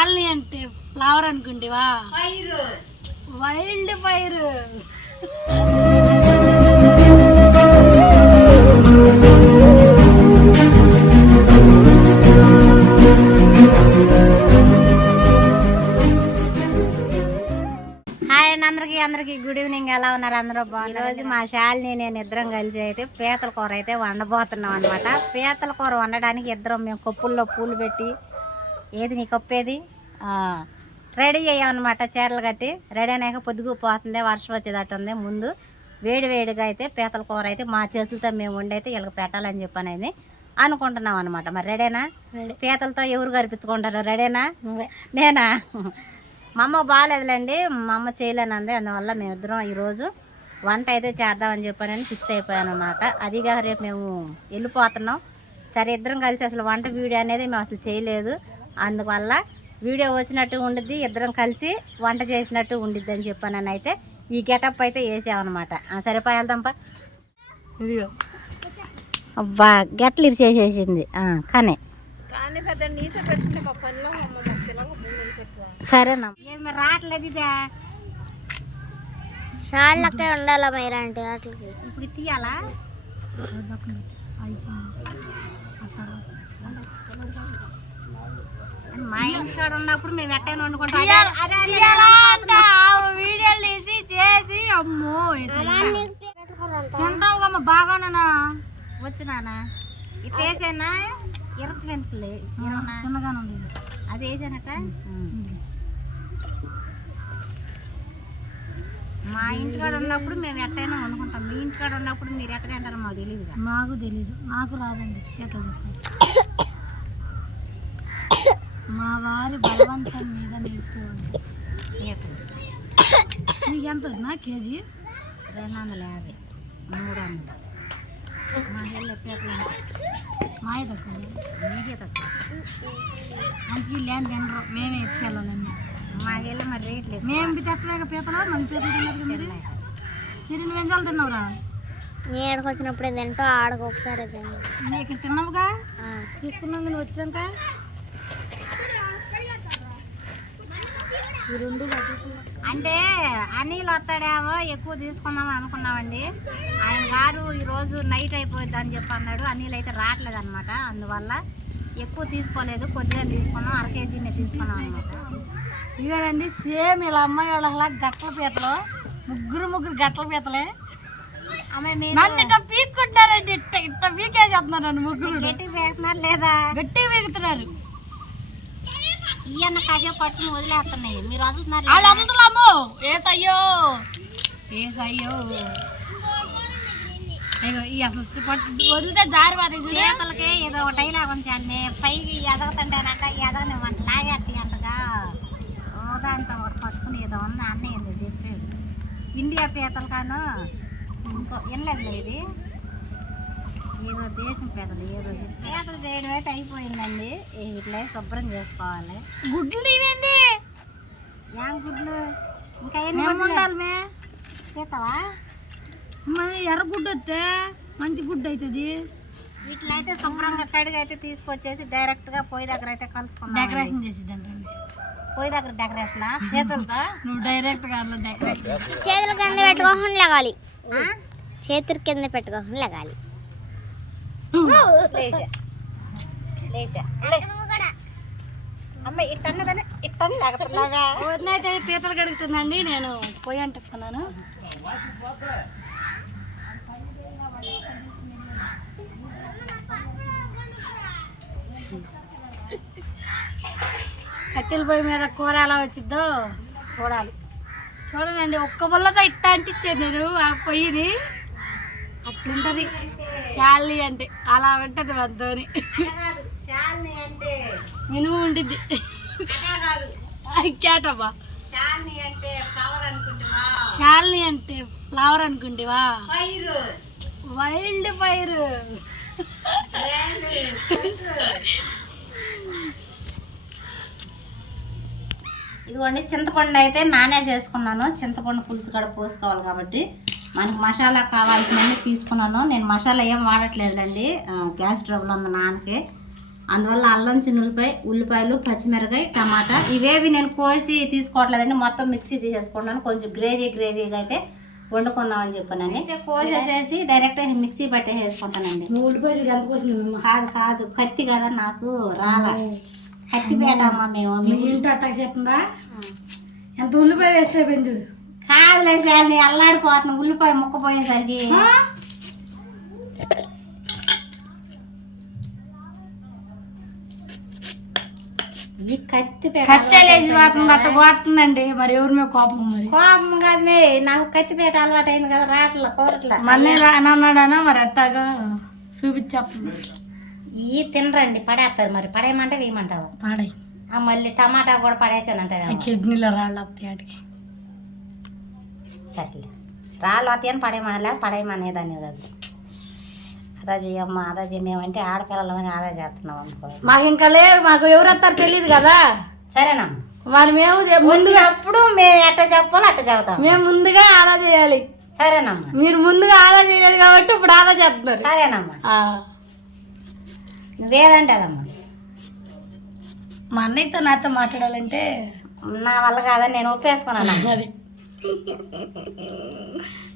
శాలిని అంటే ఫ్లవర్ అనుకుంటేవా? Wild fire. అందరికి గుడ్ ఈవినింగ్. ఎలా ఉన్నారు? అందరూ బాగున్నారు. రోజు మా శాలిని నేను ఇద్దరం కలిసి అయితే పీతల కూర అయితే వండబోతున్నాం అనమాట. పీతల కూర వండడానికి ఇద్దరం మేము కప్పుల్లో పూలు పెట్టి, ఏది నీ కప్పేది రెడీ అయ్యామన్నమాట. చీరలు కట్టి రెడీ అయినాక పొద్దుగు పోతుంది, వర్షం వచ్చేదట్టు ఉంది. ముందు వేడివేడిగా అయితే పీతల కూర అయితే మా చేతులతో మేము వండైతే వీళ్ళకి పెట్టాలని చెప్పనేది అనుకుంటున్నాం అనమాట. మరి రెడీనా? పీతలతో ఎవరు కనిపించుకుంటారు? రెడీనా? నేనా? మా అమ్మ బాగాలేదులేండి, మా అమ్మ చేయలేనంది. అందువల్ల మేమిద్దరం ఈరోజు వంట అయితే చేద్దామని చెప్పానని ఫిక్స్ అయిపోయాను అనమాట. అదిగా రేపు మేము వెళ్ళిపోతున్నాం. సరే ఇద్దరం కలిసి అసలు వంట వీడియో అనేది మేము అసలు చేయలేదు. అందువల్ల వీడియో వచ్చినట్టు ఉండిద్ది, ఇద్దరం కలిసి వంట చేసినట్టు ఉండిద్ది అని చెప్పానని అయితే ఈ గెటప్ అయితే వేసామన్నమాట. సరిపోయాలదంప అబ్బా గట్లు ఇరిచేసేసింది. కానీ సరేనా? ఏమి రావట్లేదు. ఇదే షాళ్ళకే ఉండాలా మీరంటే వాటికి ఇప్పుడు తీయాలా? మా ఇంటికాడ ఉన్నప్పుడు మేము ఎట్టైనా వండుకుంటాం. వీడియోలు తీసి చేసి అమ్మో తింటావుగా బాగానా వచ్చినానా? ఇట్లా వేసానా? ఇరవై వెనుకలే చిన్నగానే ఉంది. అది వేసానట. మా ఇంటికాడ ఉన్నప్పుడు మేము ఎట్టయినా వండుకుంటాం. మీ ఇంటికాడ ఉన్నప్పుడు మీరు ఎట్ట తింటారో మాకు తెలియదు. మాకు తెలీదు, మాకు రాదండి. పీతలు మా వారి బలవంతం మీద నేర్చుకోవాలి. మీకు ఎంత వద్దా కేజీ? 250, 300. మా ఇల్లు పీతలు మాయ తక్కువ, మీకే తక్కువ. అందుకే లేని తినరు, మేమే ఎత్తుకెళ్ళాలండి. మా ఇల్లు మరి రేట్లు మేము తెత్తలేక పీతలు మన పీతలు తిన్నారు. మీరు సిరి నువ్వేం చాలు తిన్నావురా? నీ ఏడకు వచ్చినప్పుడే తింటా, ఆడకు ఒకసారి తిన్నా. నేను ఇక్కడ తిన్నావుగా, తీసుకున్నావు నువ్వు వచ్చాక. అంటే అనిల్ వస్తాడేమో ఎక్కువ తీసుకుందామని అనుకున్నామండి. ఆయన గారు ఈరోజు నైట్ అయిపోద్ది అని చెప్పి అన్నాడు. అనిల్ అయితే రావట్లేదు అనమాట. అందువల్ల ఎక్కువ తీసుకోలేదు, కొద్దిగా తీసుకున్నాం. 1/2 కేజీనే తీసుకున్నాం అనమాట. ఇవేనండి సేమ్ ఇలా అమ్మాయి వాళ్ళ గట్ల పీతలు, ముగ్గురు గట్ల పీతలే. నన్ను ఇట్లా పీక్కుంటారండి, ఇట్ట పీకేసేస్తున్నారు నన్ను. ముగ్గురు గట్టిగా పీకుతున్నారు లేదా? గట్టిగా పీకుతున్నారు. ఈయన కాసేపు పట్టుకుని వదిలేస్తున్నాయి, మీరు వదులుతున్నారు. వాళ్ళు వదులుతున్నాము. ఏసయ్యో ఏసయ్యో అసలు వదిలితే జారి పీతలకి ఏదో ఒక డైలాగ్ ఉంచాలి. పైకి ఎదగతంటానంట, ఎదగనివ్వంట లాగేట్టి అంటగా దాంతో ఒకటి పట్టుకుని ఏదో ఉంది అన్నయ్య ఏందో చెప్పాడు. ఇండియా పీతలు కాను ఇంకో వినలేదు. ఇది ఏదో దేశం పీతలు ఏదో పీతలు చేయడం అయితే అయిపోయిందండి. ఇట్లా శుభ్రం చేసుకోవాలి. గుడ్లు తీయండి. ఏం గుడ్లు? ఇంకా ఎన్ని ఉండాలి? పీతవా? ఎర్ర గుడ్డు వస్తే మంచి గుడ్డు అవుతుంది. వీటిలో అయితే శుభ్రంగా కడిగి అయితే తీసుకొచ్చేసి డైరెక్ట్గా పొయ్యి దగ్గర అయితే కలుసుకున్నాం. డెకరేషన్ చేసిద్దండి. పొయ్యి దగ్గర డెకరేషన్ చేతులతో? నువ్వు డైరెక్ట్గా డెకరేషన్ చేతుల కింద పెట్టుకోకుండా లగాలి, చేతుల కింద పెట్టుకోకుండా లగాలి. అమ్మ ఇట్టన్నదని ఇట్టని లేకపోతే వదినైతే పీతలు కడుగుతుందండి. నేను పొయ్యి అంటున్నాను. కట్టెల పొయ్యి మీద కూర ఎలా వచ్చిద్దో చూడాలి. చూడండి, ఒక్క బుల్లతో ఇట్ట అంటించాను నేను ఆ పొయ్యిని. అట్లుంటది శాలిని అంటే, అలా ఉంటుంది వద్దని. నేను ఉండిద్ది క్యాటమ్మా. శాలిని అంటే ఫ్లవర్ అనుకుంటేవా? Wild fire. ఇదిగోండి చింతపండు అయితే నానేసేసుకున్నాను. చింతపండు పులుసు కూడా పోసుకోవాలి కాబట్టి మనకు మసాలా కావాల్సినవి తీసుకున్నాను. నేను మసాలా ఏం వాడట్లేదండి, గ్యాస్ స్టవ్లో ఉన్న నాన్నకి. అందువల్ల అల్లం ఉల్లిపాయలు పచ్చిమిరకాయ టమాటా ఇవేవి నేను కోసి తీసుకోవట్లేదండి, మొత్తం మిక్సీ తీసేసుకుంటాను. కొంచెం గ్రేవీగా అయితే వండుకుందామని చెప్పానండి. అయితే కోసేసేసి డైరెక్ట్ మిక్సీ పట్టేసేసుకుంటానండి. ఉల్లిపాయలు ఎంత కోసింది? కాదు కత్తి కదా నాకు రాలా, కత్తి పెట్టమ్మా మేము. మీ ఇంటి అట్టా చెప్తుందా? ఎంత ఉల్లిపాయ వేస్తే పెంచుడు కాదులే చాలని అల్లాడిపోతున్నా ఉల్లిపాయ ముక్క పోయేసరికి. ఈ కత్తి కట్టెలేసి వాడుతుంది అట్ట పోతుందండి. మరి ఎవరి మీద కోపం? మరి కోపం కాదు మే, నాకు కత్తి పేట అలవాటు అయింది కదా, రాట్లా కోరట్లా. మళ్ళీ రానన్నాడానా మరి అట్టాగా చూపించేస్తుంది. ఈ తినరండి, పడేస్తారు. మరి పడేయమంటే వేయమంటావా? పాడై మళ్ళీ టమాటా కూడా పడేసానంటావా? కిడ్నీలో రాళ్ళు వస్తాయి ఆడికి. సర్లే రాళ్ళు వస్తాయని పడేయమనేదాన్ని కాదు. అదా చెయ్యమ్మ అదా మేమంటే ఆడపిల్లలమని ఆదా చేస్తున్నాం అనుకో. మాకు ఇంకా లేరు, మాకు ఎవరు వస్తారో తెలియదు కదా. సరేనమ్మా, మరి మేము ముందుగా అప్పుడు మేము ఎట్ట చెప్పాలో అట్ట చెబుతాం. మేము ముందుగా ఆదా చేయాలి. సరేనమ్మా, మీరు ముందుగా ఆదా చేయాలి కాబట్టి ఇప్పుడు ఆదా చేస్తున్నారు. సరేనమ్మా, నువ్వేదంటే అదమ్మా. మా అన్నయ్యతో నాతో మాట్లాడాలంటే నా వల్ల కాదని నేను ఒప్పేసుకున్నాను. అది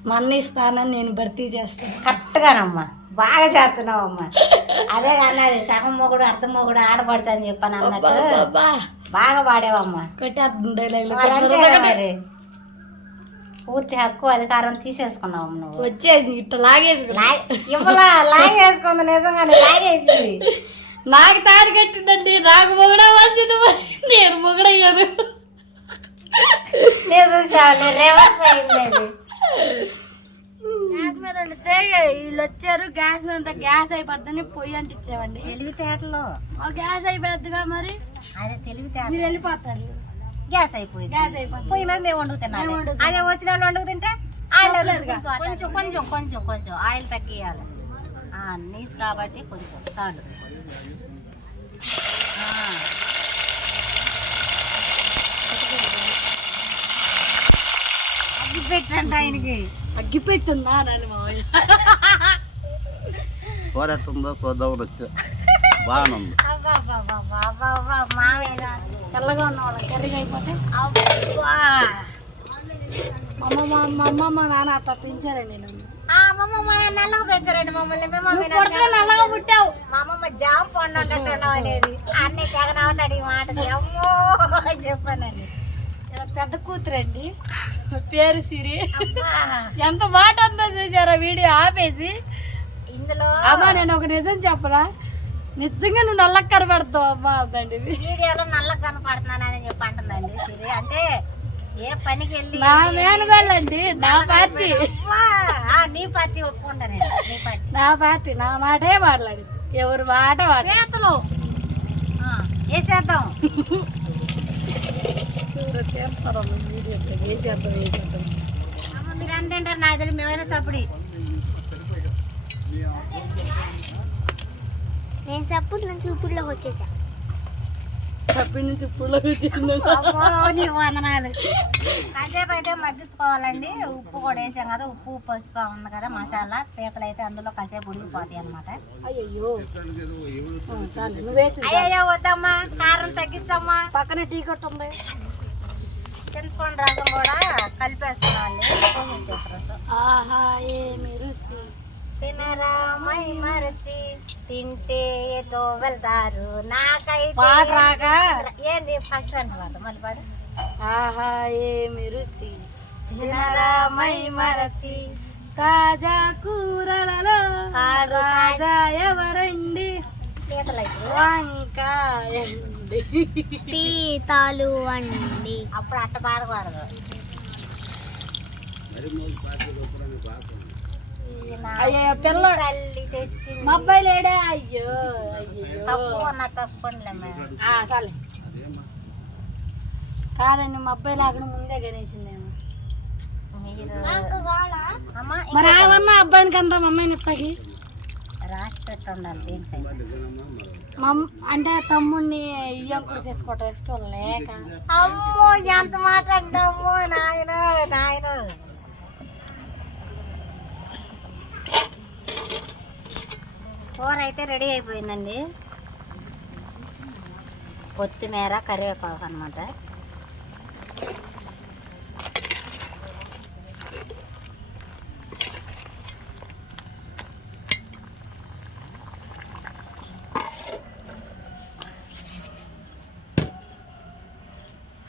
మా అన్నయ్య స్థానాన్ని నేను భర్తీ చేస్తాను. కరెక్ట్గానమ్మా, బాగా చేస్తున్నావమ్మా. అదే కానీ అది సగం మొగుడు అర్థం మొగుడు ఆడపడుచు అని చెప్పాను అన్నట్టు బాగా పాడేవమ్మా. మరి పూర్తి హక్కు అధికారం తీసేసుకున్నావు నువ్వు. వచ్చేసి ఇట్లా లాగేసి ఇవ్వలా లాగేసుకుంది, నిజంగానే లాగేసింది. నాకు తాడు కట్టిందండి, నాకు మొగుడా వచ్చింది, నేను మొగుడయ్యాను. రివర్స్ అయింది అది. గ్యాస్ మీద వండితే వీళ్ళు వచ్చారు, గ్యాస్ మీద గ్యాస్ అయిపోద్దని పొయ్యి అంటించామండి. తెలివితేటలో గ్యాస్ అయిపోద్దిగా, మరి అదే తెలివితేట. మీరు వెళ్ళిపోతారు, గ్యాస్ అయిపోయింది. గ్యాస్ అయిపోతుంది. పొయ్యి మీద మేము వండుకు తినాలి. అదే వచ్చిన వాళ్ళు వండుకు తింటే కొంచెం ఆయిల్ తగ్గియాలి. నీసు కాబట్టి కొంచెం చాలు. అగ్గి పెట్టండి ఆయనకి. అగ్గి పెట్టుందా దాని మామయ్య పోరాటంలో చూద్దామని వచ్చా, బాగుంది. మామయ్య తెల్లగా ఉన్న వాళ్ళ కర్రీగా అయిపోతే మా అమ్మ మా నాన్న అట్లా పెంచారండి నన్ను. నల్లగా పెంచారండి మమ్మల్ని. నల్లగా పుట్టావు. మా అమ్మమ్మ జామ పండు అనేది అన్నీ తెగనవుతాడు ఈ మాటది. అమ్మో చెప్పానండి. పెద్ద కూతురండి, పేరు సిరి. ఎంత మాట అంతా చూసారా వీడియో ఆపేసి. ఇందులో అమ్మా నేను ఒక నిజం చెప్పరా, నిజంగా నువ్వు నల్లక్కర పెడతావు అమ్మా అందండి. వీడియోలో నల్ల కనపడుతున్నానని చెప్పి అంటుందండి సిరి. అంటే ఏ పనికి వెళ్ళి నా మేనగాళ్ళండి, నా పార్టీ. నీ పార్టీ ఒప్పుకుంటా నేను. నీ పార్టీ నా పార్టీ, నా మాటే మాట్లాడి ఎవరు మాట చేతలు వేసేద్దాం. మీరు అంతేంటారు నాకు తెలియదు, మేమైనా చప్పుడు. నేను చప్పుడు నుంచి ఇప్పుడులోకి వచ్చేసా. చప్పటి నుంచి ఇప్పుడులోకి వచ్చేసింది. వందనాలు. కాసేపు అయితే మగ్గించుకోవాలండి. ఉప్పు కూడా వేసాం కదా, ఉప్పు పసుపు ఉంది కదా మసాలా. పీతలు అయితే అందులో కాసేపు ఉడికిపోతాయి అనమాట. అయ్యో చాలు నువ్వేసి. అయ్యో వద్దమ్మా, కారం తగ్గించమ్మా. పక్కన టీ కొట్టు ఉంది, చింతపండు రసం కూడా కలిపేసుకున్నామండి. రసం. ఆహా ఏమి రుచి, తినరా మై మరచి, తింటే ఏదో వెళ్తారు. నాకైతే పాట రాక ఏంది ఫస్ట్ అంటే మళ్ళీ పాడు. ఆహా ఏమి రుచి, తినరా మై మరచి, తాజా కూరలలో తాజా ఎవరండి, వంకాయ పీతాలు వండి. అప్పుడు అట్ట పాడకూడదు. అయ్యో పిల్ల తల్లి తెచ్చింది మా అబ్బాయి లేడే. అయ్యో తప్పు అన్న తప్పండిలే మేము. చాలే కాదండి, మా అబ్బాయి లేకుండా ముందే గణేసిందేమో. మీరు మరి ఏమన్నా అబ్బాయినికి అంతా మా అమ్మాయిని ఇప్పకి రాసి పెట్టుండాలి దీనికైనా. అంటే తమ్ముడిని ఇయ్యంకుడు చేసుకోవటం ఇష్టం లేక. అమ్మో ఎంత మాట్లాడమ్మో నాయన నాయన. కూర అయితే రెడీ అయిపోయిందండి. కొత్తిమీర కరివేపాకు అనమాట.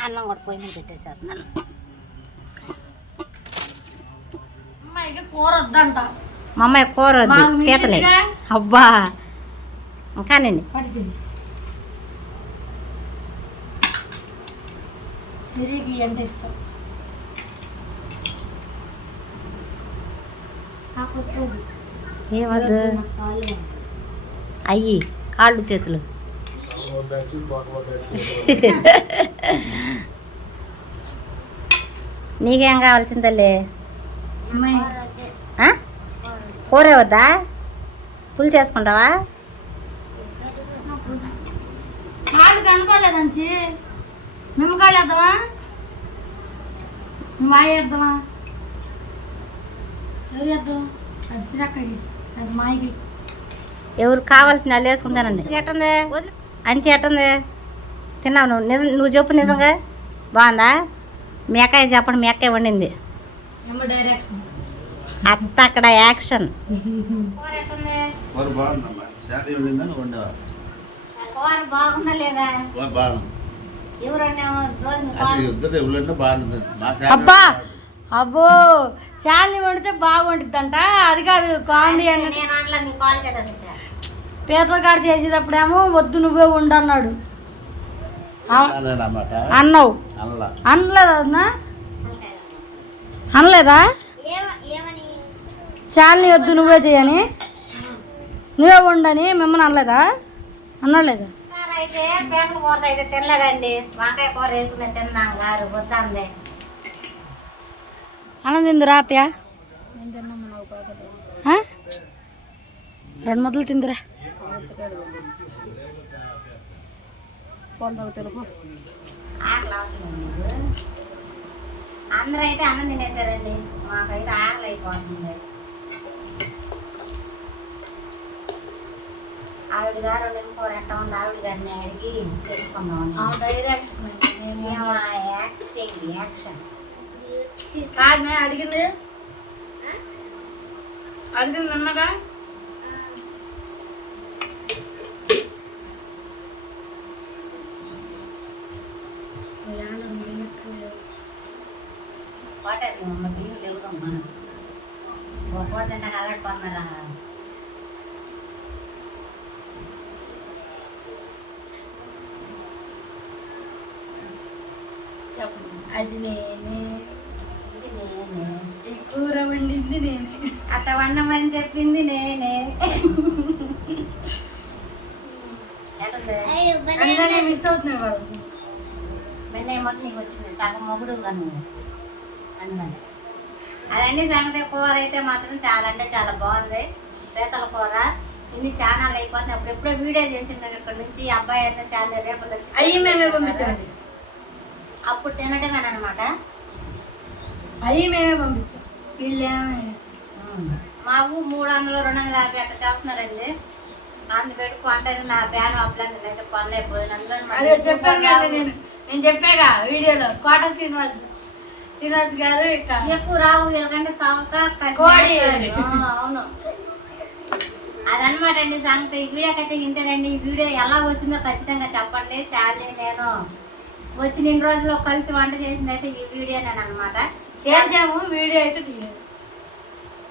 అన్నం కూడా పొయ్యి మీద పెట్టేసేస్తున్నాను. అమ్మాయికి కూర వద్దంట. మా అమ్మాయి కూర వద్దు, మాకు పీతలే. మిగిలిందిగా? అబ్బా ఇంకానండి. పడిచింది సిరికి ఎంత ఇష్టం నాకు వద్దు. ఏమద్దు అయ్యి కాళ్ళు చేతులు. నీకేం కావాల్సింది తల్లి? అమ్మాయి ఆ? కూర వద్దా? పులు చేసుకుంటావా? కాళ్ళు కనపడలేదంచి నిమ్మకాయలు వేద్దామా? మాయ వేద్దామా? ఎవరు వేద్దాం? అది చిరక్కకి, అది మాయకి. ఎవరు కావాల్సిన వాళ్ళు వేసుకుంటానండి. ఎట్టుంది అంచి? ఎట్టుంది తిన్నావు నువ్వు? నిజం నువ్వు చెప్పు, నిజంగా బాగుందా? మీ అక్కయ్య చెప్పండి, మీ అక్కయ్య వండింది. డైరెక్షన్ అత్త అక్కడ యాక్షన్. కూర బాగుందమ్మా. శాంతి వండిందని వండేవా? కూర బాగుందా లేదా? కూర బాగుంది. ఎవరు అది ఇద్దరు ఎవరంటే బాగుంటుంది. మా అబ్బా అబ్బో శాలిని వండితే బాగా వండిద్దంట. అది కాదు కామెడీ అన్న. నేను అట్లా మీ కాల్ చేద్దాం. పీతల కాడ చేసేటప్పుడేమో వద్దు నువ్వే ఉండన్నాడు. అన్నమాట అన్నావు అల్లా అనలేదా? అన్నా అనలేదా? శాలిని వద్దు నువ్వే చేయని, నువ్వే వండని మిమ్మల్ని అనలేదా? అనలేదా? అయితే పేపర్ కూర అయితే తినలేదండి. వంకాయ కూర వేసుకుని తిన్నాం గారు వద్దాందే. అన్నం తిందురా అత్తయ్య? రెండు ముద్దలు తిందురా. అందరూ అయితే అన్నం తినేసారండి, మాకైతే ఆకలి అయిపోతుంది. ఆవిడ గారు కూర ఎట్ట ఉంది ఆవిడ గారిని అడిగి తెచ్చుకుందాం. యాక్టింగ్ యాక్షన్ అడిగింది అడిగింది నిన్నగా. బియ్యం లేవుతాం మనం గొప్ప తింటే అలవాటుపోతున్నారా? అది నేనే, ఇది నేనే, ఈ కూర వండింది నేనే, అట్ట వండమని చెప్పింది నేనే. అందుకనే మిస్ అవుతున్నాయి వాళ్ళు. వెన్నయ్య మొత్తం నీకు వచ్చింది సగం మొగుడు కను అందుకని. అదండి సంగతి. కూర అయితే మాత్రం చాలా అంటే చాలా బాగుంది. పీతల కూర ఇన్ని ఛానల్ అయిపోతుంది. అప్పుడెప్పుడో వీడియో చేసిండ్రు ఇక్కడ నుంచి. అబ్బాయి అయితే చాలా రేపు వచ్చి అయ్యి మేమే పంపించండి. అప్పుడు తినటమేనమాట. అయ్యి మేమే పంపించాం. వీళ్ళేమే మాకు 300, 250 అట్లా చేస్తున్నారండి. అందు పెట్టుకో అంటే నా బ్యాన్ అప్పులంది అయితే కొనలేకపోయింది. అదే చెప్పాను కదా నేను చెప్పాగా వీడియోలో. కోట శ్రీనివాస్ గారు ఎక్కువ రావు వీళ్ళకంటే చౌక. అవును అదనమాట అండి సంగతి. ఈ వీడియోకి అయితే ఇంతేనండి. ఈ వీడియో ఎలా వచ్చిందో ఖచ్చితంగా చెప్పండి. శాలిని నేను వచ్చిన 2 రోజుల్లో కలిసి వంట చేసింది అయితే ఈ వీడియోనేనమాట. చేసాము, వీడియో అయితే తీయలేదు.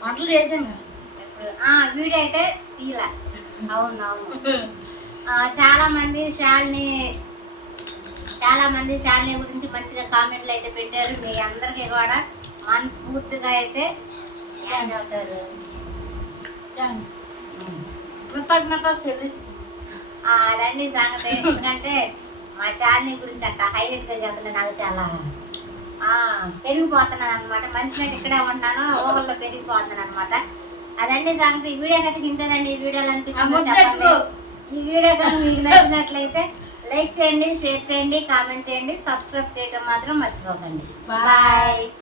వంటలు చేసాం కదా ఇప్పుడు. వీడియో అయితే తీయలే. అవునవును. చాలా మంది శాలిని గురించి మంచిగా కామెంట్లు అయితే పెట్టారు. మీ అందరికీ కూడా మనస్ఫూర్తిగా అయితే కృతజ్ఞత చెల్లిస్తాం. అదండి సంగతి. ఎందుకంటే మా శాలిని గురించి అట్ట హైలైట్గా చెప్తుంటే నాకు చాలా పెరిగిపోతున్నాను అనమాట. మనిషిని అయితే ఇక్కడే ఉన్నాను, ఓవర్లో పెరిగిపోతున్నాను అనమాట. అదండి సంగతి. ఈ వీడియో అయితే ఇంతేనండి. ఈ వీడియోలో అనిపించింది చెప్పండి. ఈ వీడియో కానీ మీకు నచ్చినట్లయితే లైక్ చేయండి, షేర్ చేయండి, కామెంట్ చేయండి, సబ్స్క్రైబ్ చేయడం మాత్రం మర్చిపోకండి. బాయ్.